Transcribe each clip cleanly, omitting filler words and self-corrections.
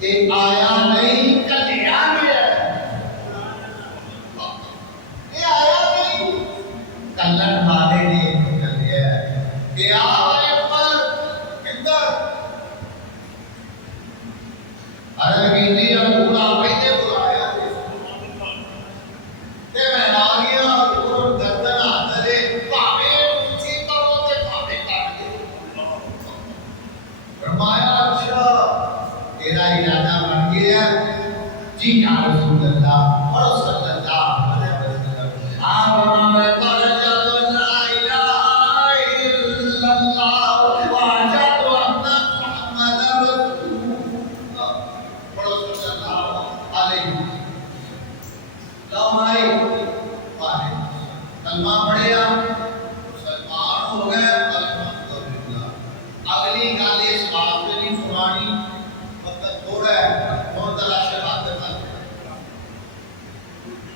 کہ آیا نہیں کلیا گیا، یہ آیا نہیں کلن والے نے کلیا کہ آئے پر کندر ارے گیلی پورا پہلے بلایا تے میں آ گیا اور گردن ہاتھ دے پاوے اونچی کرو تے پاوے کاٹ دے فرمایا اچھا تیرا ارادہ بن گیا جی یا رسول اللہ اور صلی اللہ علیہ وسلم آپ ہمیں پر جل لا الہ الا اللہ واشہد ان محمد رسول اللہ اور صلی اللہ علیہ وسلم لو بھائی پارے کلمہ پڑھیا مسلمان ہو گئے الحمدللہ اگلی گل اس بات پہ نہیں پرانی وقت تھوڑا ہے بہت طرح شہادت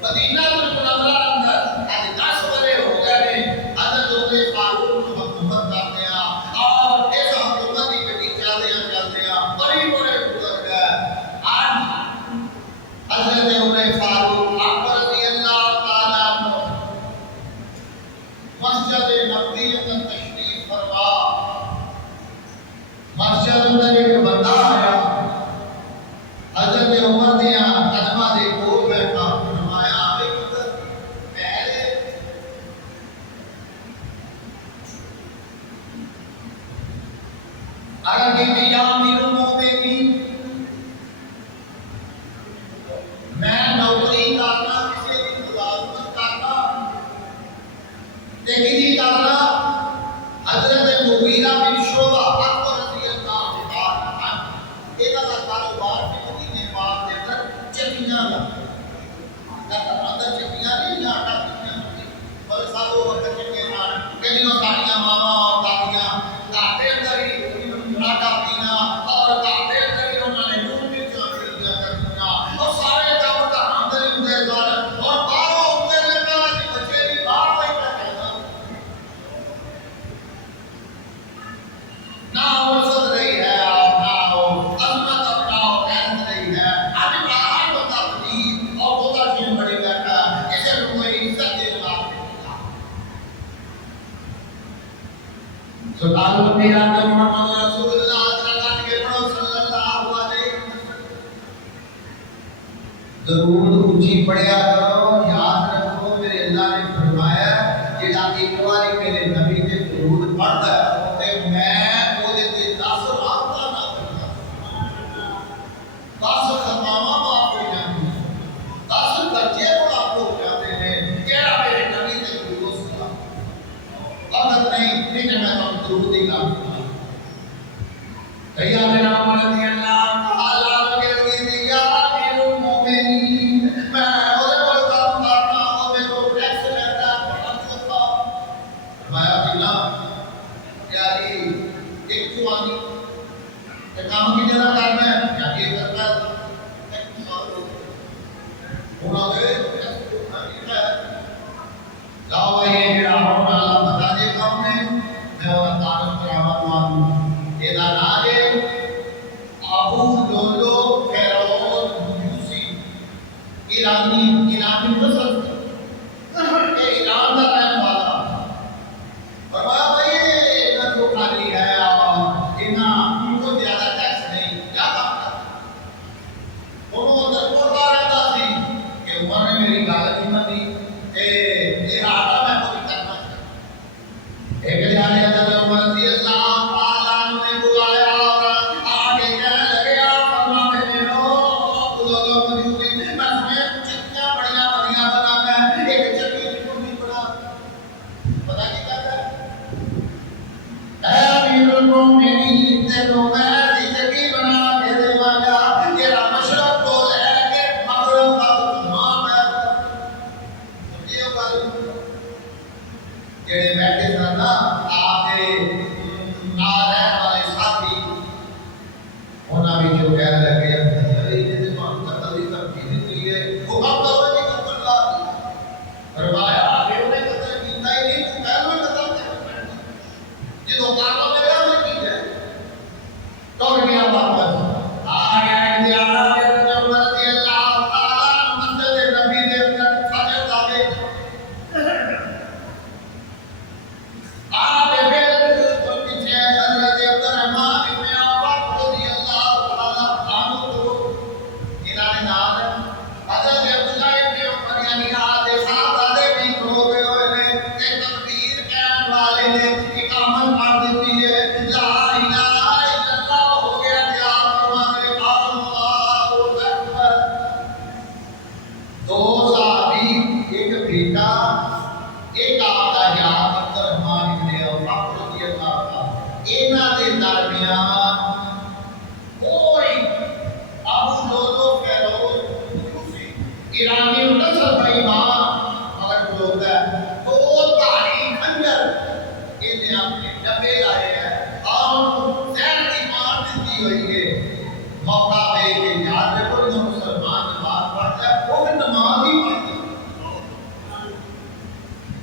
مدینہ المنورہ اندر آج 10 برے ہو گئے ہیں حضرت عمر فاروق کو حکومت کرتے ہیں اور اس حکومت کی گڈی چلتے ہیں بڑی بڑے گزر گئے آج حضرت عمر فاروق اکبر رضی اللہ تعالی عنہ مسجد نبوی میں تشریف فرما مسجد اندر ایک بندہ آیا حضرت عمر دیا قدمہ دے کول بیٹھا فرمایا آئے پتر پہلے اگر کہتے یا امیر المومنین میں نوکری کرنا کسی کی ملازمت کرنا لیکن کرنا حضرت مغیرہ بن شعبہ اکبر رضی اللہ عنہ یہ کا کاروبار کے مدینے پاک کے اندر چٹیاں کا اندر چٹیاں نہیں آٹا چٹیاں بڑے سالوں وقت چٹیاں کہ جنہوں ساڑیاں ماما اور دادیاں گھاٹے اندر ہی آٹا پینا اور گھاٹے اندر ہی انہوں نے نون بھی چاہتے دیا کرنا اور سارے کام کا اندر ہی اندر دار اور باہروں اندر لگا کہ بچے بھی باہر وہی کا کہنا نہ عزت رہی ہے نہ عظمت اپنا غیرت رہی ہے آج باہر بندہ بنی اور بہت چیز بڑی بیٹھا اسے کوئی عزت دے گا سبحان اللہ محمد رسول اللہ حضرت کے پڑھو صلی اللہ علیہ وسلم درود اونچی پڑھیا کرو یاد رکھو میرے اللہ نے فرمایا کہ جب ایک بار میرے نبی نے درود پڑھتا ہے تے میں وہ دے 10 رات کا نہ کرتا 10 خطاواں معاف ہو جاتی 10 درجے معاف ہو جاتے ہیں کہڑا میرے نبی نے درود سنا وقت نہیں لیکن میں تو درود ہی کرتا کیا میرا رضی اللہ تعالی عنہ کے لیے یا امیر المومنین میں اور کوئی کام کرنا ہو میں تو ٹیکس لیتا پڑھتا فرمایا بلا کیا ایک جوانی کہ کام کی جگہ کرنا ہے کیا یہ کرتا ہے ہونا دے جاؤ بھائی یہ جڑا ہونا اللہ بتا دے کام نے میں اور تعارف قیامت معلوم یہ نہ دے ابو لولو فیرون یوسی ایرانی نسل کے ایران کا رہنے والا فرمایا بھائی نہ تو خالی ہے اور ان کو زیادہ ٹیکس نہیں کیا کام کرتا انہوں اندر پڑھتا رہتا سی کہ عمر نے میری گل نہیں مانی کہ یہ آٹا میں پوری کرنا ایک جانے حضرت عمر رضی اللہ تعالیٰ عنہ نے بلایا ایرانیان کوئی ابو لولو فیروز یوسفی ایرانی نسل کا ایمان مگر جو ہوتا ہے وہ تاریخ خنجر انہیں اپنے ڈبے لائے ہیں اور زہر کی مار دیتی ہوئی ہے موقع دے کہ یاد رکھو جو مسلمان نماز پڑھتا ہے وہ بھی نماز ہی پڑھتا ہے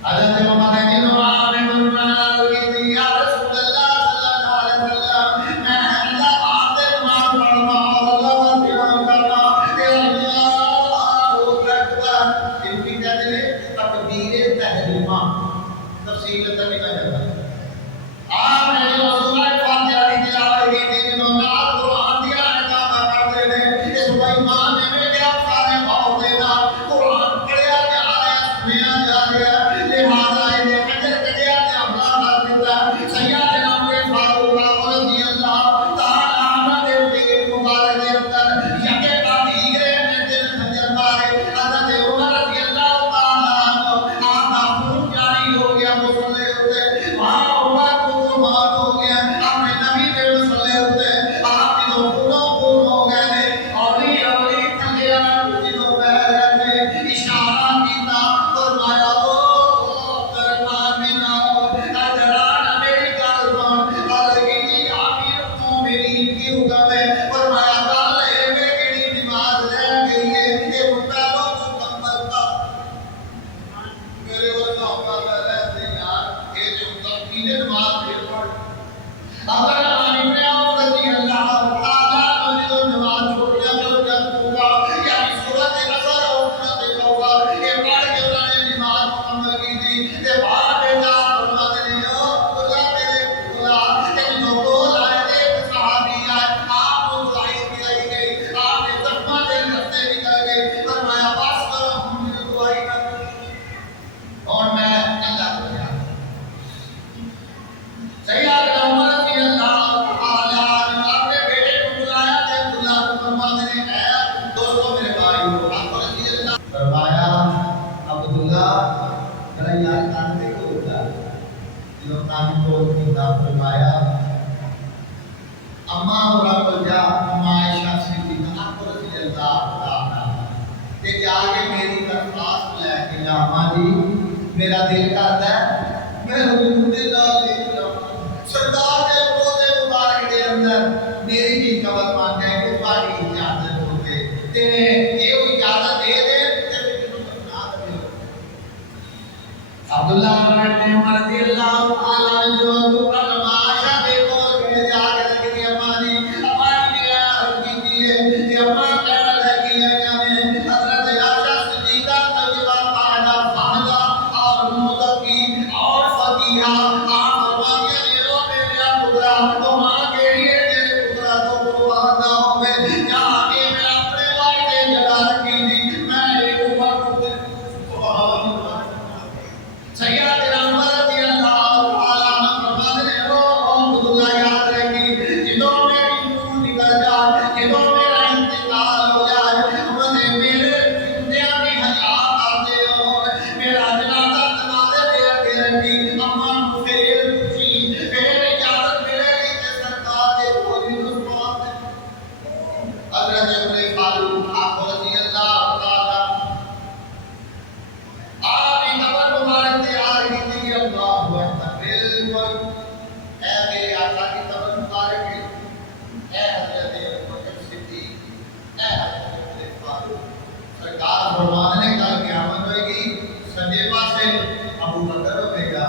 حضرت محمد علی نواب نے فرمایا کہ یا رسول اللہ صلی اللہ علیہ وسلم میں اللہ آپ سے نماز پڑھنا اور اللہ کا دھیان کرنا کہ اللہ اکبر ان کی کہتے ہیں تکبیر تحریمہ تفصیل تک نہیں جاتا آپ نے جو سورہ فاتحہ کی تلاوت کی تھی جنہوں نے قرآن دیا ہے کہا کرتے تھے اس ایمان نے میں کیا سارے بھاؤ دینا قرآن پڑھیا جا رہا ہے سنیا جا رہا ہے لہذا انہیں قدر کڑیا نے حملہ کر دیتا سیدنا عمر فاروق رضی اللہ تعالی عنہ کے پیٹ مبارک کے اندر یکے باتی گرے میں دل خنجر مارے حضرت عمر رضی اللہ تعالی عنہ آپ کا خون جاری ہو گیا مسلح ہوتے وہاں عمر کو قربان ہو گیا اپنے نبی کے مسلح ہوتے آپ کی دو خونوں خون ہو گئے اولی تھلے آنے دو پہر رہتے اشارہ کیتا فرمایا کرمان منا ادران میری کارمان آلگی آمیر کو میری کی حکم ہے فرمایا کالے میں کڑی نماز رہ گئی ہے یہ مطلب مکمل تھا میرے ورنہ ہوگا رہتے یار یہ جو تقبیل نماز پھر پڑھ اگر آنی میں آؤ رضی اللہ تعالیٰ مجھے نماز چھوڑیا کرو جب ہوگا یعنی صورت اثر اور صورت ہوگا یہ پڑھ کے انہوں نے نماز مکمل کی تھی کہ باہر بیٹا فرماتے نہیں ہو خدا میرے خدا ایک لوگوں آئے تھے ایک صحابی آئے آپ کو دعائی دلائی گئی آپ نے زخمہ دے رستے نکل گئی فرمایا باس کرو ہم نے دعائی کر اور میں اللہ کو یاد سیدنا عمر رضی اللہ تعالی عنہ اپنے بیٹے کو بلایا تے اللہ کو فرماتے ہیں اے دوستو میرے بھائیو آپ رضی اللہ فرمایا عبداللہ ذرا یاد کرتے کو ہوتا جو کام کو کتاب فرمایا اما رب جا عائشہ صدیقہ آپ رضی اللہ تعالی عنہ کہ جا کے میری درخواست لے کے جا ماں جی میرا دل کرتا ہے میں حضور دے نال لے جاؤں سردار دے روزے مبارک دے اندر میری بھی قبر مان گئے کہ تمہاری اجازت ہو گئے تے یہ اجازت دے دے تے مجھے بتا دے عبداللہ بن عمر رضی اللہ تعالی عنہ جو فرمایا دے کو کہ جا کے کہ امانی امانی نے عرض کی ہے کہ اما کہنے لگی ہے کہ حضرت عائشہ صدیقہ رضی اللہ تعالی عنہا اور متقی اور فقیہ آپ فرماتے ہیں تو ماں کے لیے میرے پترا تو قربان نہ ہوئے یا آگے میں اپنے وعدے جگہ رکھی تھی میں ایک عمر سبحان اللہ سیدنا عمر رضی اللہ تعالی عنہ فرماتے ہیں او عبداللہ یاد رکھی جدوں میری روح نکل جائے جدوں میرا انتقال ہو جائے مجھے میرے زندیاں بھی حیات آتے ہو میرا جنازہ تمہارے دے کے رکھی اما مفیر خوشی میرے اجازت حضرت عمر فاروق آپ رضی اللہ تعالی آپ کی قبر مبارک تیار کی تھی اللہ اکبر بالکل اے میرے آقا کی قبر مبارک ہے اے حضرت ابوبکر صدیق اے حضرت عمر فاروق سرکار فرمانے کا قیامت ہوئے گی سجے پاسے ابو بکر ہوئے گا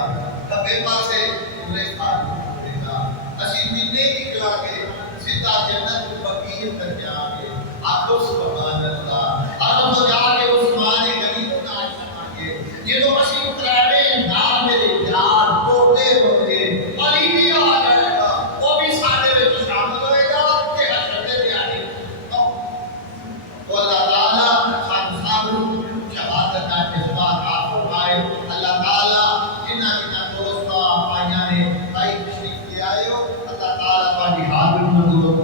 کبے پاسے عمر فاروق ہوئے گا اسی دنے کی کلا کے سیدھا جنت بقیع تک جا کے آپ کو سبحان اللہ آپ کو جا کے عثمان غنی کو ناز سماگے یہ تو اسی اترائے نام میرے یار پوتے ہوئے علی بھی آ جائے گا وہ بھی ساتھے میں شامل ہوئے گا کہ حضرت دیانی تو اللہ تعالیٰ خان صاحب شہادت کا جذبات آپ کو پائے اللہ تعالیٰ جنہ دوستوں آئیاں نے بھائی تشریف لے آئے ہو اللہ تعالیٰ پاکی حاضر منظور